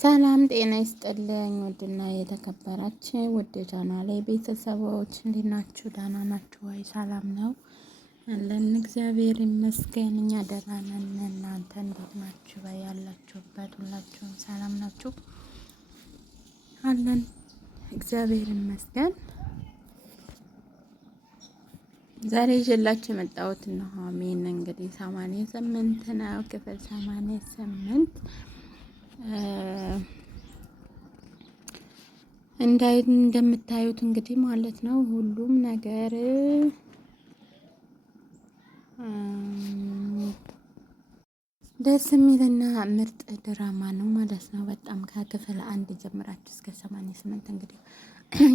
ሰላም ጤና ይስጥልኝ። ውድና የተከበራችሁ ውድ ቻናሌ ቤተሰቦች እንዴት ናችሁ? ደህና ናችሁ ወይ? ሰላም ነው አለን። እግዚአብሔር ይመስገን እኛ ደህና ነን። እናንተ እንዴት ናችሁ? ያላችሁበት ሁላችሁም ሰላም ናችሁ? አለን እግዚአብሔር ይመስገን። ዛሬ ይዤላችሁ የመጣሁት ኑሃሚን እንግዲህ 88 ነው፣ ክፍል 88 እንደምታዩት እንግዲህ ማለት ነው። ሁሉም ነገር ደስ የሚልና ምርጥ ድራማ ነው ማለት ነው። በጣም ከክፍል 1 ጀምራችሁ እስከ 88 እንግዲህ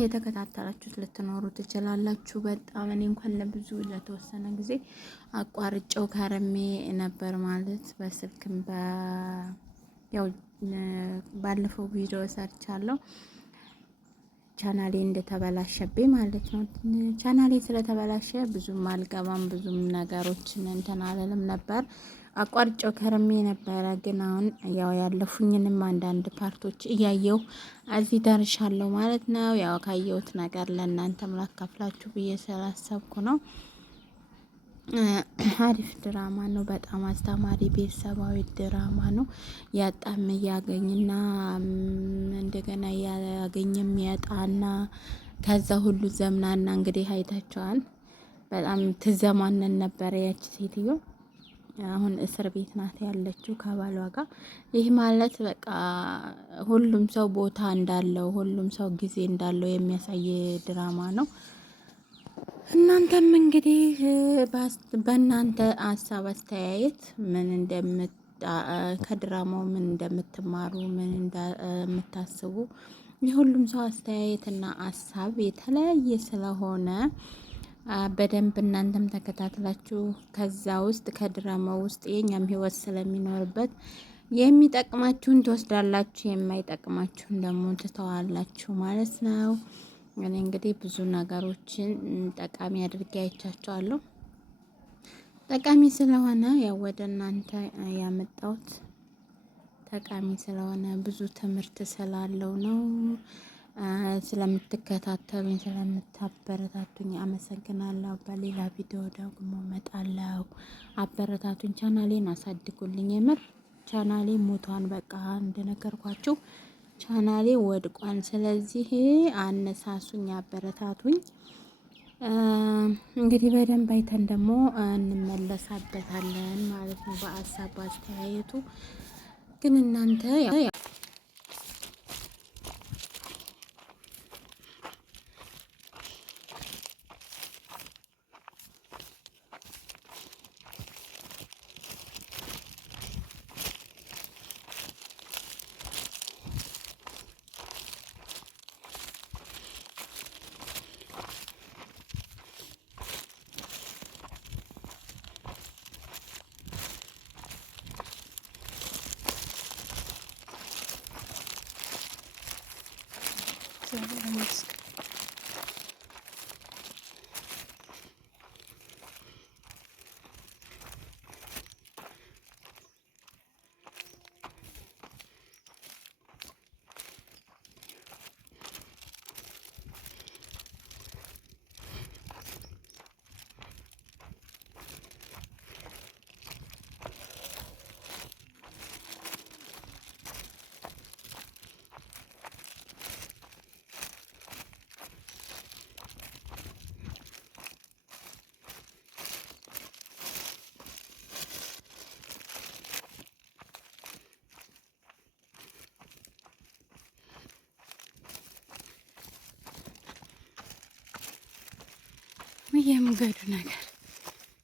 የተከታተላችሁት ልትኖሩ ትችላላችሁ። በጣም እኔ እንኳን ለተወሰነ ጊዜ አቋርጬው ከርሜ ነበር ማለት በስልክም ያው ባለፈው ቪዲዮ ሰርቻለሁ። ቻናሌ እንደተበላሸብኝ ማለት ነው። ቻናሌ ስለተበላሸ ብዙም አልገባም፣ ብዙም ነገሮችን እንትን አልልም ነበር። አቋርጬው ከርሜ ነበረ። ግን አሁን ያው ያለፉኝንም አንዳንድ ፓርቶች እያየው እዚህ ደርሻለሁ ማለት ነው። ያው ካየሁት ነገር ለእናንተም ላካፍላችሁ ብዬ ስላሰብኩ ነው። አሪፍ ድራማ ነው። በጣም አስተማሪ ቤተሰባዊ ድራማ ነው። ያጣም ያገኝና እንደገና ያገኝም ያጣና ከዛ ሁሉ ዘምናና እንግዲህ አይታቸዋል። በጣም ትዘማነን ነበረ ያቺ ሴትዮ። አሁን እስር ቤት ናት ያለችው ከባሏ ጋር። ይህ ማለት በቃ ሁሉም ሰው ቦታ እንዳለው፣ ሁሉም ሰው ጊዜ እንዳለው የሚያሳይ ድራማ ነው። እናንተም እንግዲህ በእናንተ ሀሳብ አስተያየት ምን ከድራማው ምን እንደምትማሩ ምን እንደምታስቡ የሁሉም ሰው አስተያየትና ሀሳብ የተለያየ ስለሆነ በደንብ እናንተም ተከታትላችሁ ከዛ ውስጥ ከድራማው ውስጥ የኛም ህይወት ስለሚኖርበት የሚጠቅማችሁን ትወስዳላችሁ፣ የማይጠቅማችሁን ደግሞ ትተዋላችሁ ማለት ነው። እኔ እንግዲህ ብዙ ነገሮችን ጠቃሚ አድርጌ አይቻቸዋለሁ። ጠቃሚ ስለሆነ ያው ወደ እናንተ ያመጣሁት ጠቃሚ ስለሆነ ብዙ ትምህርት ስላለው ነው። ስለምትከታተሉኝ ስለምታበረታቱኝ አመሰግናለሁ። በሌላ ቪዲዮ ደግሞ እመጣለሁ። አበረታቱኝ፣ ቻናሌን አሳድጉልኝ። የምር ቻናሌ ሞቷን በቃ እንደነገርኳችሁ ቻናሌ ወድቋን። ስለዚህ አነሳሱኝ፣ አበረታቱኝ። እንግዲህ በደንብ አይተን ደግሞ እንመለሳበታለን ማለት ነው። በሀሳብ አስተያየቱ ግን እናንተ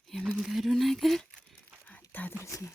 የመንገዱ ነገር አታድርስ ነው።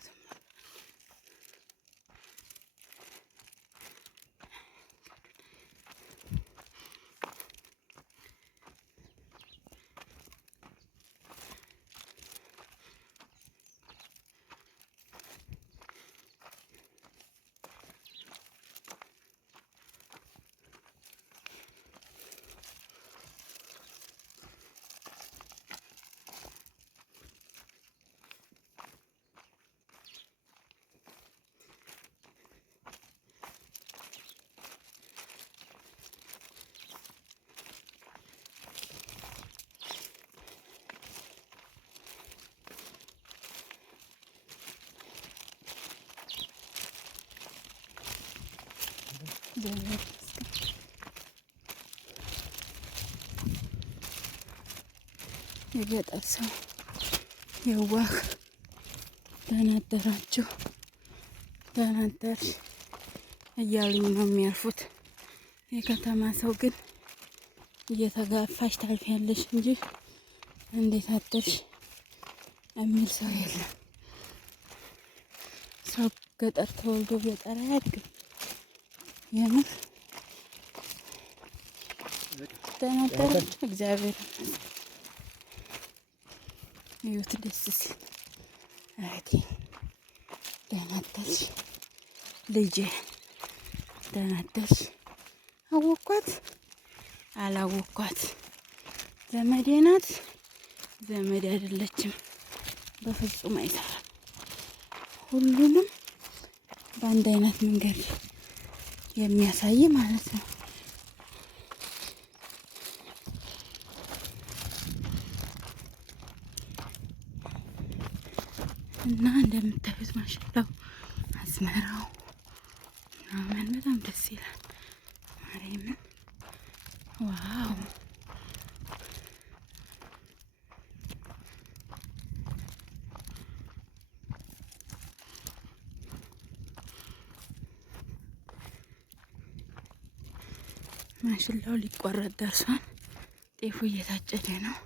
እግዚአብሔር የገጠር ሰው የዋህ ደህና አደራችሁ ደህና አደርሽ እያሉኝ ነው የሚያልፉት። የከተማ ሰው ግን እየተጋፋሽ ታልፊያለሽ እንጂ እንዴት አደርሽ የሚል ሰው የለም። ሰው ገጠር ተወልዶ ገጠር አያድግም። የምር ደህና አደራችሁ እግዚአብሔር ይሁት ደስ ሲል እህቴ ደህና አደርሽ ልጄ ደህና አደርሽ። አወኳት አላወኳት ዘመዴ ናት ዘመዴ አይደለችም በፍጹም አይሰራም። ሁሉንም በአንድ አይነት መንገድ የሚያሳይ ማለት ነው። እና እንደምታዩት ማሻአላህ አዝመራው ምናምን በጣም ደስ ይላል። ማርያምን ዋው ማሽላው ሊቆረጥ ደርሷል። ጤፉ እየታጨደ ነው።